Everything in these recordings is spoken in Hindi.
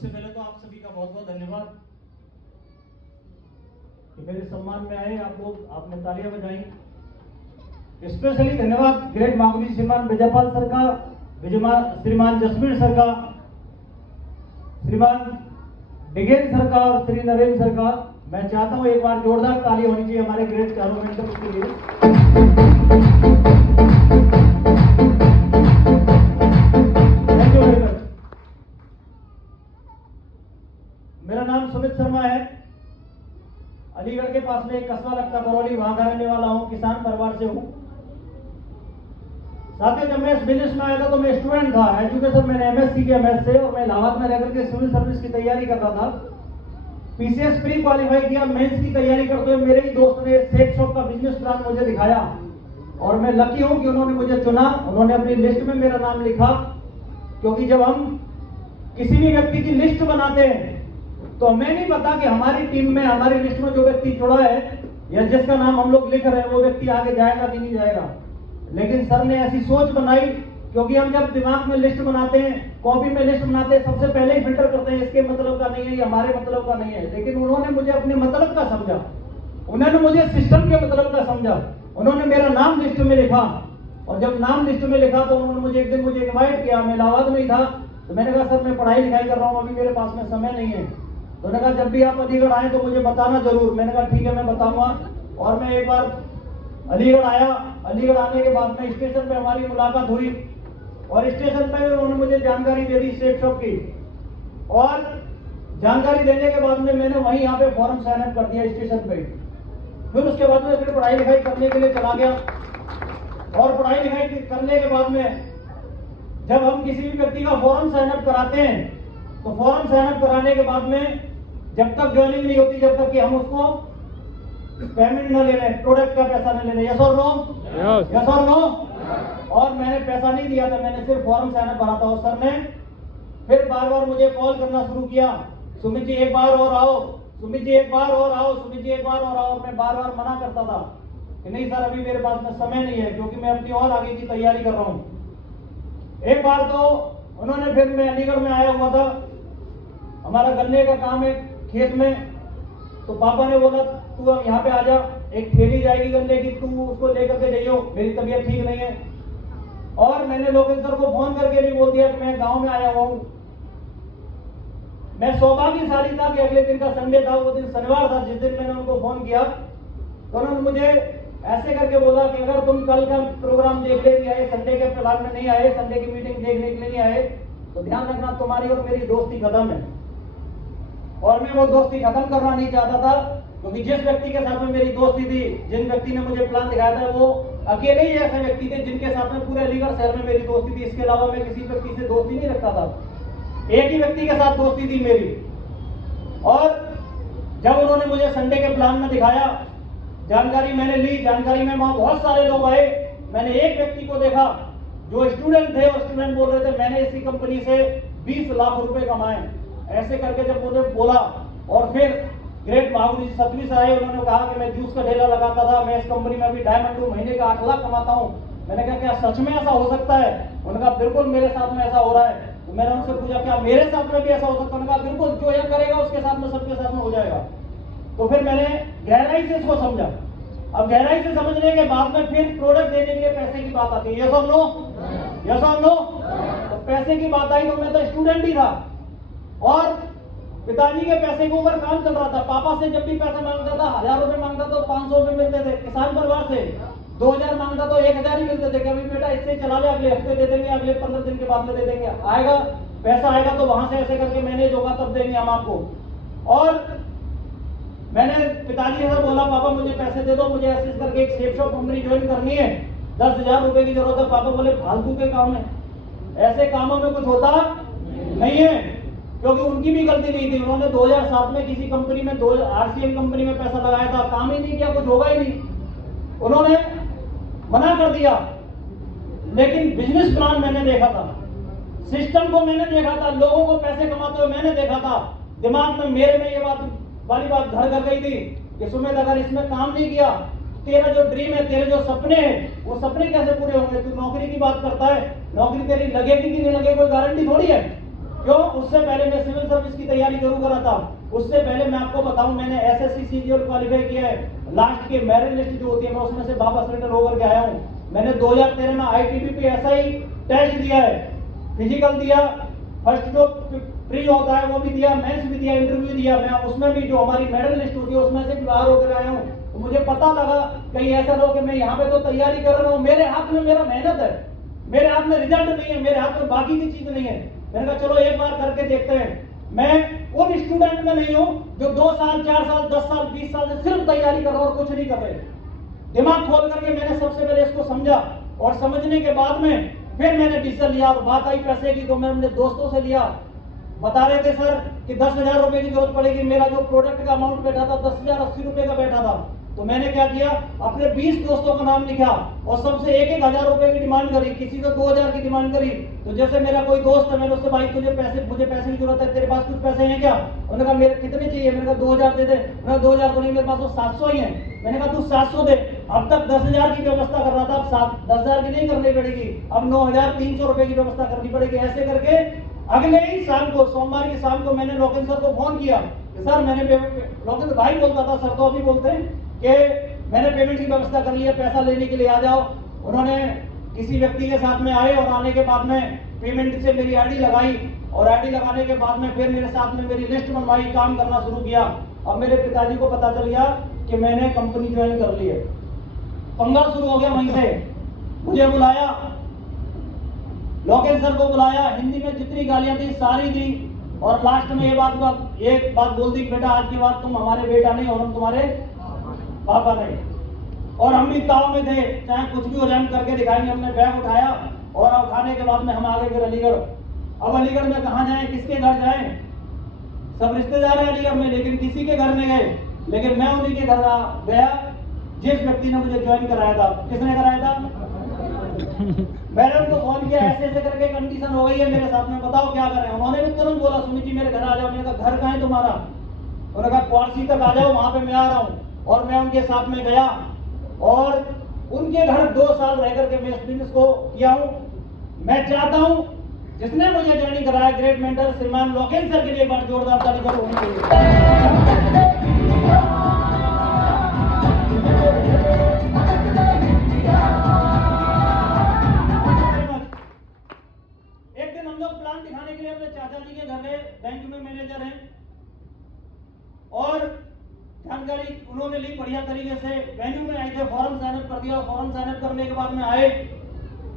सबसे पहले तो आप सभी का बहुत बहुत धन्यवाद कि मेरे सम्मान में आए। आप लोग, आपने तालियां बजाई। स्पेशली धन्यवाद ग्रेट मागुरी श्रीमान विजयपाल सर का, श्रीमान जसवीर सर का, श्रीमान डिगेन सर का और श्री नरेंद्र सर का। मैं चाहता हूं एक बार जोरदार ताली होनी चाहिए हमारे ग्रेट चारों मेंटर्स के लिए। Thank you very much. मेरा नाम सुमित शर्मा है। अलीगढ़ के पास में एक कस्बा लगता बरौली, वहां का रहने वाला हूं। किसान परिवार से हूं। साथ ही जब मैं इस बिजनेस में आया था तो मैं स्टूडेंट था। एजुकेशन मैंने एमएससी किया मैथ से, और मैं इलाहाबाद में रहकर के सिविल सर्विस की तैयारी कर रहा था। पीसीएस प्री क्वालिफाई किया। मेंस की तैयारी करते हुए मेरे ही दोस्त ने सेट शॉप का बिजनेस प्लान मुझे दिखाया, और मैं लकी हूं कि उन्होंने मुझे चुना। उन्होंने अपनी लिस्ट में मेरा नाम लिखा, क्योंकि जब हम किसी भी व्यक्ति की लिस्ट बनाते हैं तो हमें नहीं पता कि हमारी टीम में, हमारी लिस्ट में जो व्यक्ति जुड़ा है या जिसका नाम हम लोग लिख रहे हैं वो व्यक्ति आगे जाएगा कि नहीं जाएगा। लेकिन सर ने ऐसी सोच बनाई, क्योंकि हम जब दिमाग में लिस्ट बनाते हैं, कॉपी में लिस्ट बनाते हैं, सबसे पहले ही फिल्टर करते हैं इसके मतलब का नहीं है, ये हमारे मतलब का नहीं है। लेकिन उन्होंने मुझे अपने मतलब का समझा, उन्होंने मुझे सिस्टम के मतलब का समझा। उन्होंने मेरा नाम लिस्ट में लिखा, और जब नाम लिस्ट में लिखा तो उन्होंने मुझे एक दिन मुझे इन्वाइट किया। मैं इलाहाबाद में ही था, तो मैंने कहा सर मैं पढ़ाई लिखाई कर रहा हूँ, अभी मेरे पास में समय नहीं है। तो उन्होंने कहा जब भी आप अलीगढ़ आए तो मुझे बताना जरूर। मैंने कहा ठीक है मैं बताऊंगा। और मैं एक बार अलीगढ़ आया। अलीगढ़ आने के बाद में स्टेशन पे हमारी मुलाकात हुई, और स्टेशन पे उन्होंने मुझे जानकारी दे दी सेट शॉप की। और जानकारी देने के बाद में मैंने वहीं यहाँ पे फॉर्म साइन अप कर दिया स्टेशन पे। फिर उसके बाद में फिर पढ़ाई लिखाई करने के लिए चला गया। और पढ़ाई लिखाई करने के बाद में जब हम किसी भी व्यक्ति का फॉर्म साइन अप कराते हैं, तो फॉर्म साइन अप कराने के बाद में जब तक ज्वाइनिंग नहीं होती, जब तक कि हम उसको पेमेंट न ले लें, प्रोडक्ट का पैसा न ले लें। यस और नो? यस और नो? और मैंने पैसा नहीं दिया था, मैंने सिर्फ फॉर्म साइन अप भरा था। और सर ने फिर बार बार मुझे कॉल करना शुरू किया, सुमित जी एक बार और आओ, सुमित जी एक बार और आओ, सुमित जी एक बार और आओ। मैं बार बार मना करता था कि नहीं सर अभी मेरे पास में समय नहीं है, क्योंकि मैं अपनी और आगे की तैयारी कर रहा हूँ। एक बार तो उन्होंने, फिर मैं अलीगढ़ में आया हुआ था, हमारा गन्ने का काम है खेत में। तो पापा ने बोला तू अब यहाँ पे आ जा, एक थैली जाएगी गन्ने की, तू उसको लेकर के जाइयो, मेरी तबीयत ठीक नहीं है। और मैंने लोकेश सर को फोन करके भी बोल दिया कि मैं गांव में आया हुआ हूँ। मैं सौभाग्यशाली था कि अगले दिन का संडे था, वो दिन शनिवार था जिस दिन मैंने उनको फोन किया। तो उन्होंने मुझे ऐसे करके बोला कि अगर तुम कल का प्रोग्राम देखने नहीं आए, संडे के प्लान में नहीं आए, संडे की मीटिंग देखने के लिए नहीं आए, तो ध्यान रखना तुम्हारी और मेरी दोस्ती खत्म है। और मैं वो दोस्ती खत्म करना नहीं चाहता था, क्योंकि जिस व्यक्ति के साथ में मेरी दोस्ती थी, जिन व्यक्ति ने मुझे प्लान दिखाया था, वो अकेले ही ऐसे व्यक्ति थे जिनके साथ में पूरे अलीगढ़ शहर में मेरी दोस्ती थी। इसके अलावा मैं किसी व्यक्ति से दोस्ती नहीं रखता था, एक ही व्यक्ति के साथ दोस्ती थी मेरी। और जब उन्होंने मुझे संडे के प्लान में दिखाया, जानकारी मैंने ली, जानकारी में वहां बहुत सारे लोग आए। मैंने एक व्यक्ति को देखा जो स्टूडेंट थे, वो स्टूडेंट बोल रहे थे मैंने इसी कंपनी से 20 लाख रुपए कमाए। ऐसे करके जब उन्होंने बोला, और फिर ग्रेट मागुरी सतवी से आए, उन्होंने कहा कि मैं जूस का ठेला लगाता था, मैं इस कंपनी में अभी डायमंड हूं, महीने का 8 लाख कमाता हूं। मैंने कहा क्या सच में ऐसा हो सकता है? उन्होंने कहा बिल्कुल मेरे साथ में ऐसा हो रहा है। तो मैंने उनसे पूछा क्या मेरे साथ में भी ऐसा हो सकता है? उन्होंने कहा बिल्कुल, जो यह करेगा उसके साथ में, सबके साथ में हो जाएगा। तो फिर मैंने गहराई से इसको समझा। अब गहराई से समझने के बाद में फिर प्रोडक्ट देने के लिए पैसे की बात आती है। यस और नो? यस और नो? तो पैसे की बात आई तो मैं तो स्टूडेंट ही था, और पिताजी के पैसे के ऊपर काम चल रहा था। पापा से जब भी पैसा मांगता था, 1000 रुपए मांगता तो 500 रुपए मिलते थे। किसान परिवार से 2000 मांगता तो 1000 ही मिलते थे। कभी बेटा इससे चला ले, अगले हफ्ते दे देंगे, अगले 15 दिन के बाद में दे देंगे, आएगा पैसा आएगा तो वहां से ऐसे करके मैनेज होगा तब देंगे हम आपको। और मैंने पिताजी से बोला पापा मुझे पैसे दे दो, मुझे ऐसे करके एक सेट शॉप कंपनी ज्वाइन करनी है, 10,000 रुपए की जरूरत है। पापा बोले फालतू के काम है, ऐसे कामों में कुछ होता नहीं है। क्योंकि उनकी भी गलती नहीं थी, उन्होंने 2007 में किसी कंपनी में, आरसीएम कंपनी में पैसा लगाया था, काम ही नहीं किया, कुछ होगा ही नहीं। उन्होंने मना कर दिया। लेकिन बिजनेस प्लान मैंने देखा था, सिस्टम को मैंने देखा था, लोगों को पैसे कमाते हुए मैंने देखा था। दिमाग में मेरे में ये वाली बात घर कर गई थी कि सुमित अगर इसमें काम नहीं किया, तेरा जो ड्रीम है, तेरे जो सपने हैं, वो सपने कैसे पूरे होंगे? तू नौकरी की बात करता है, नौकरी तेरी लगेगी कि नहीं लगेगी कोई गारंटी थोड़ी है। क्यों? उससे पहले मैं सिविल सर्विस की तैयारी जरूर करा था। उससे पहले मैं आपको बताऊं, मैंने एसएससी सीजीएल क्वालिफाई किया है। लास्ट के मेरिट लिस्ट जो होती है मैं उसमें से वापस रिटर्न होकर के आया हूं। मैंने 2013 में आईटीबीपी एसआई टेस्ट दिया है, फिजिकल दिया, फर्स्ट जो प्री होता है वो भी दिया, मेंस भी दिया, इंटरव्यू दिया। मैं उसमें भी जो हमारी मेडल लिस्ट होती है उसमें से भी बाहर होकर आया हूँ। तो मुझे पता लगा कहीं ऐसा ना हो कि मैं यहाँ पे तो तैयारी कर रहा हूँ, मेरे हाथ में मेरा मेहनत है, मेरे हाथ में रिजल्ट नहीं है, मेरे हाथ में बाकी की चीज नहीं है। मैंने कहा चलो एक बार करके देखते हैं। मैं उन स्टूडेंट में नहीं हूं जो 2 साल 4 साल 10 साल 20 साल से सिर्फ तैयारी कर रहा और कुछ नहीं कर रहे। दिमाग खोल करके मैंने सबसे पहले इसको समझा और समझने के बाद में फिर मैंने डिसीजन लिया। और बात आई पैसे की तो मैं अपने दोस्तों से लिया। बता रहे थे सर कि 10,000 रुपए की जरूरत पड़ेगी। मेरा जो प्रोडक्ट का अमाउंट बैठा था 10,080 रुपए का बैठा था। तो मैंने क्या किया, अपने 20 दोस्तों का नाम लिखा और सबसे 1-1 हजार रुपए की डिमांड करी, किसी को 2,000 की डिमांड करी। तो जैसे मेरा कोई दोस्त है, मैंने उससे भाई मुझे पैसे की जरूरत है, तेरे पास कुछ पैसे हैं क्या? उन्होंने कहा मेरे कितने चाहिए? मैंने कहा 2,000 दे दे। मैंने 2,000 तो नहीं, मेरे पास तो 700 ही है। मैंने कहा तू 700 दे। अब तक 10,000 की व्यवस्था कर रहा था, अब 10,000 की नहीं करनी पड़ेगी, अब 9,300 रुपए की व्यवस्था करनी पड़ेगी। ऐसे करके अगले ही शाम को, सोमवार की शाम को मैंने लोकेश सर को फोन किया कि सर मैंने लोकेश भाई बोलता था, सर तो अभी बोलते हैं कि मैंने पेमेंट की व्यवस्था कर ली है, पैसा लेने के लिए आ जाओ। उन्होंने किसी व्यक्ति के साथ में आए और आने के बाद में पेमेंट से मेरी आईडी लगाई और आईडी लगाने के बाद में फिर मेरे साथ में मेरी लिस्ट बनवाई, काम करना शुरू किया। अब मेरे पिताजी को पता चल गया कि मैंने कंपनी ज्वाइन कर ली है। पंगा शुरू हो गया वहीं से। मुझे बुलाया, लोकेश सर को बुलाया, हिंदी में जितनी गालियां थी सारी दी और लास्ट में एक बात बोल दी, बेटा आज के बाद तुम हमारे बेटा नहीं और हम तुम्हारे पापा नहीं। और हम भी ताव में थे, चाहे कुछ भी हो जाए हम करके दिखाएंगे। हमने बैग उठाया और उठाने के बाद में हम आगे फिर अलीगढ़। अब अलीगढ़ में कहाँ जाएं, किसके घर जाएं? सब रिश्तेदार हैं अलीगढ़ में, लेकिन किसी के घर नहीं गए। लेकिन मैं उन्हीं के घर गया जिस व्यक्ति ने मुझे ज्वाइन कराया था। किसने कराया था? मैंने उनको फोन किया, ऐसे ऐसे करके कंडीशन हो गई है मेरे साथ में, बताओ क्या करें। उन्होंने भी तुरंत बोला सुमित जी मेरे घर आ जाओ। मैंने कहा घर कहाँ है तुम्हारा? उन्होंने कहा क्वार्सी तक आ जाओ, वहां पे मैं आ रहा हूँ। और मैं उनके साथ में गया और उनके घर 2 साल रह करके मैं इस बिजनेस को किया हूं। मैं चाहता हूं जिसने मुझे ज्वाइनिंग कराया ग्रेट मेंटर श्रीमान लोकेश सर के लिए एक बार जोरदार ताली करो उनके लिए। एक दिन हम लोग प्लान दिखाने के लिए अपने चाचा जी के घर गए, बैंक में मैनेजर हैं और जानकारी उन्होंने ली बढ़िया तरीके से। वेन्यू में आए थे, फॉर्म साइन अप कर दिया। फॉर्म साइन अप करने के बाद में आए,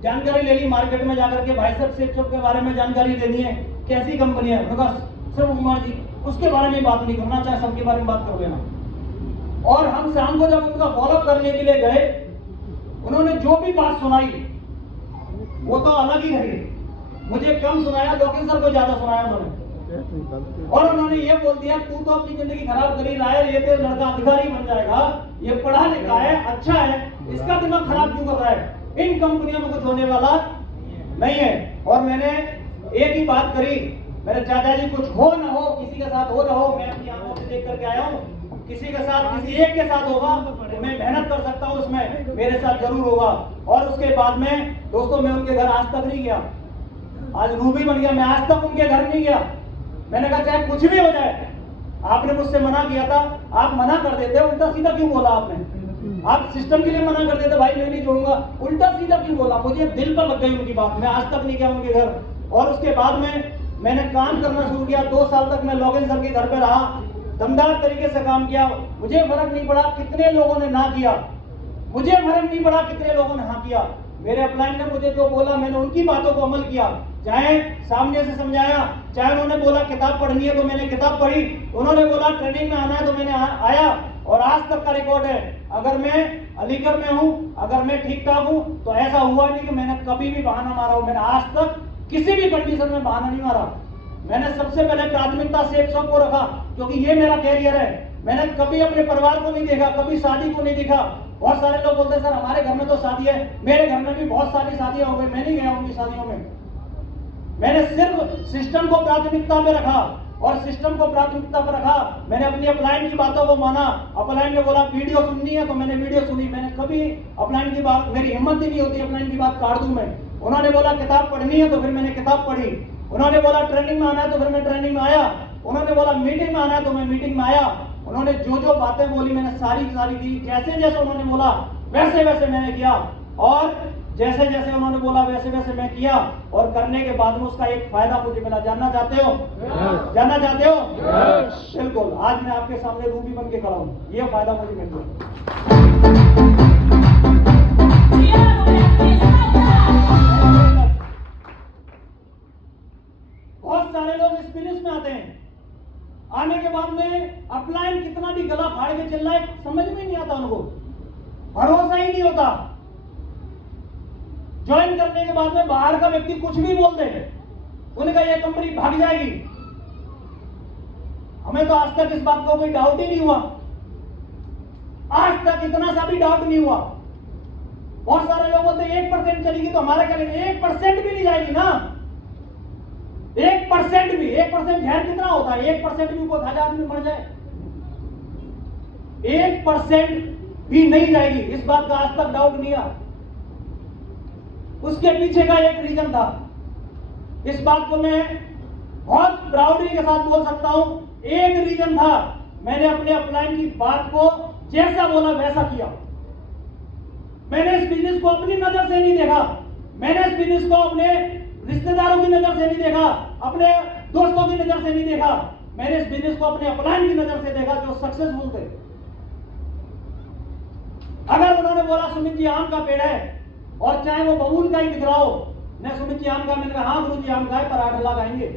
जानकारी ले ली मार्केट में जाकर के, भाई साहब सेठ के बारे में जानकारी दे दी है, कैसी कंपनी है। सर कुमार जी उसके बारे में बात नहीं करना, चाहे सबके बारे में बात कर लेना। और हम शाम को जब उनका फॉलोअप करने के लिए गए, उन्होंने जो भी बात सुनाई वो तो अलग ही रही। मुझे कम सुनाया, लोकेश सर को ज्यादा सुनाया उन्होंने। और उन्होंने ये बोल दिया तू तो अपनी जिंदगी खराब कर ही रहा है, ये तो लड़का अधिकारी बन जाएगा, ये पढ़ा लिखा है, अच्छा है, इसका दिमाग खराब क्यों कर रहा है? इन कंपनियों में कुछ होने वाला नहीं है। और मैंने एक ही बात करी, मेरे चाचा जी कुछ हो ना हो, किसी के साथ हो ना हो, मैं अपनी आंखों से देख करके आया हूँ। किसी के साथ, किसी एक के साथ होगा तो मैं मेहनत कर सकता हूँ, उसमें मेरे साथ जरूर होगा। और उसके बाद में दोस्तों मैं उनके घर आज तक नहीं गया, आज रूबी बन गया, मैं आज तक उनके घर नहीं गया। मैंने कहा चाहे कुछ भी हो जाए, आपने मुझसे मना किया था, आप मना कर देते, उल्टा सीधा क्यों बोला आपने? आप सिस्टम के लिए मना कर देते, भाई मैं नहीं जोड़ूंगा, उल्टा सीधा क्यों बोला? मुझे दिल पर लग गई उनकी बात, मैं आज तक नहीं गया उनके घर। और उसके बाद में मैंने काम करना शुरू किया। 2 साल तक मैं लोकेश सर के घर पे रहा, दमदार तरीके से काम किया। मुझे फर्क नहीं पड़ा कितने लोगों ने ना किया, मुझे फर्क नहीं पड़ा कितने लोगों ने हाँ किया। मेरे अपलाइन ने मुझे जो बोला मैंने उनकी बातों को अमल किया, चाहे सामने से समझाया, चाहे उन्होंने बोला किताब पढ़नी है तो मैंने किताब पढ़ी, उन्होंने बोला ट्रेनिंग में आना है तो मैंने आया। और आज तक का रिकॉर्ड है, अगर मैं अलीगढ़ में हूं, अगर मैं ठीक ठाक हूं तो ऐसा हुआ नहीं कि मैंने कभी भी बहाना मारा हो। मैंने आज तक किसी भी कंडीशन में बहाना नहीं मारा। मैंने सबसे पहले प्राथमिकता सेफ सब को रखा, क्योंकि ये मेरा कैरियर है। मैंने कभी अपने परिवार को नहीं देखा, कभी शादी को नहीं देखा। बहुत सारे लोग बोलते हैं सर हमारे घर में तो शादी है, मेरे घर में भी बहुत सारी शादियां हो गई, मैं नहीं गया उनकी शादियों में। मैंने सिर्फ सिस्टम को प्राथमिकता में रखा और सिस्टम को प्राथमिकता पर रखा। मैंने अपनी अपलाइन की बातों को माना। अपलाइन ने बोला वीडियो सुननी है तो मैंने वीडियो सुनी। मैंने कभी अपलाइन की बात, मेरी हिम्मत ही नहीं होती अपलाइन की बात काट दूं मैं। उन्होंने बोला किताब पढ़नी है तो फिर मैंने किताब पढ़ी। उन्होंने बोला ट्रेनिंग में आना है तो फिर मैं ट्रेनिंग में आया, उन्होंने बोला मीटिंग में आना है तो मैं मीटिंग में आया। उन्होंने जो जो बातें बोली मैंने सारी की सारी की, जैसे जैसे उन्होंने बोला वैसे वैसे मैंने किया, और जैसे जैसे उन्होंने बोला वैसे वैसे मैं किया, और करने के बाद में उसका एक फायदा मुझे मिला। जानना चाहते हो? जानना चाहते हो? बिल्कुल। आज मैं आपके सामने रूबी बन के खड़ा हूं, ये फायदा मुझे मिल गया। बहुत सारे लोग इस बिजनेस में आते हैं, आने के बाद में अपलाइन कितना भी गला फाड़ के चल रहा है समझ में नहीं आता, उनको भरोसा ही नहीं होता। ज्वाइन करने के बाद में बाहर का व्यक्ति कुछ भी बोल दे, उनका ये कंपनी भाग जाएगी। हमें तो आज तक इस बात को कोई डाउट ही नहीं हुआ, आज तक इतना सा भी डाउट नहीं हुआ। बहुत सारे लोग बोलते 1% चलेगी तो हमारा क्या लेंगे, 1% भी नहीं जाएगी ना, 1% भी। 1% जहर कितना होता है, 1% भी कोई 1000 आदमी मर जाए, 1% भी नहीं जाएगी, इस बात का आज तक डाउट नहीं आ। उसके पीछे का एक रीजन था, इस बात को मैं बहुत प्राउडली के साथ बोल सकता हूं, एक रीजन था, मैंने अपने अपलाइन की बात को जैसा बोला वैसा किया। मैंने इस बिजनेस को अपनी नजर से नहीं देखा, मैंने इस बिजनेस को अपने रिश्तेदारों की नजर से नहीं देखा, अपने दोस्तों की नजर से नहीं देखा, मैंने इस बिजनेस को अपने अपलाइन की नजर से देखा जो सक्सेसफुल थे। अगर उन्होंने बोला सुमित जी आम का पेड़ है, और चाहे वो बबूल का ही दिख रहा हो, मैं सुमित जी आम का, मैंने कहा हाँ गुरु जी आम का है, पर 8 लाख आएंगे।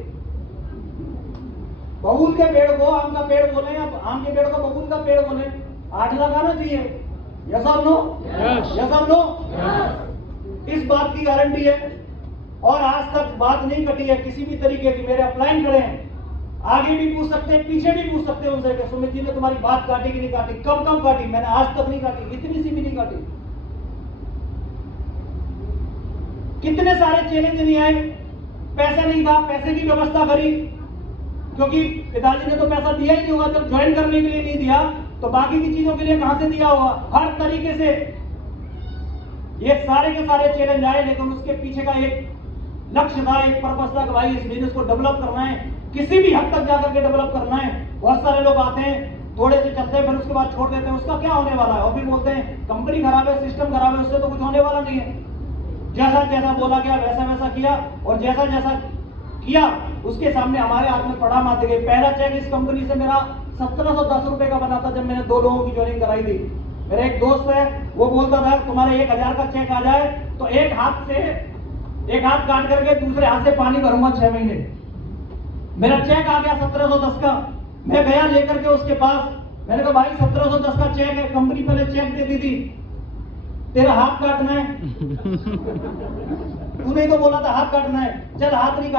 बबूल के पेड़ को आम का पेड़ बोले या आम के पेड़ को बबूल का पेड़ बोले, 8 लाख आना चाहिए। यस और नो? यस और नो? इस बात की गारंटी है, और आज तक बात नहीं कटी है किसी भी तरीके की। मेरे अपलाइन खड़े हैं, आगे भी पूछ सकते हैं, पीछे भी पूछ सकते हैं उनसे कि सुमित जी ने तुम्हारी बात काटी कि नहीं काटी, कब कब काटी, मैंने आज तक नहीं काटी, इतनी सी भी नहीं काटी। कितने सारे चैलेंज नहीं आए, पैसा नहीं था, पैसे की व्यवस्था करी, क्योंकि पिताजी ने तो पैसा दिया ही नहीं होगा, जब ज्वाइन करने के लिए नहीं दिया तो बाकी की चीजों के लिए कहां से दिया होगा। हर तरीके से ये सारे के सारे चैलेंज आए, लेकिन उसके पीछे का एक लक्ष्य था, एक पर्पस था कि भाई इस बिजनेस को डेवलप करना है, किसी भी हद तक जाकर के डेवलप करना है। बहुत सारे लोग आते हैं, थोड़े से चलते हैं, फिर उसके बाद छोड़ देते हैं, उसका क्या होने वाला है, और फिर बोलते हैं कंपनी खराब है, सिस्टम खराब है, उससे तो कुछ होने वाला नहीं है। जैसा जैसा बोला गया वैसा वैसा किया, और जैसा जैसा किया उसके सामने हमारे हाथ में पड़ा मारते गए। पहला चेक इस कंपनी से मेरा 1710 रुपए का बना था, जब मैंने 2 लोगों की ज्वाइनिंग कराई थी। मेरा एक दोस्त है, वो बोलता था तुम्हारे 1000 का चेक आ जाए तो एक हाथ काट करके दूसरे हाथ से पानी भरूंगा 6 महीने। मेरा चेक आ गया 1710 का, मैं गया लेकर के उसके पास, मैंने कहा भाई 1710 का चेक है, कंपनी पहले चेक देती थी, तेरा हाथ काटना है, तूने तो बोला था हाथ काटना है, चल हाथ नहीं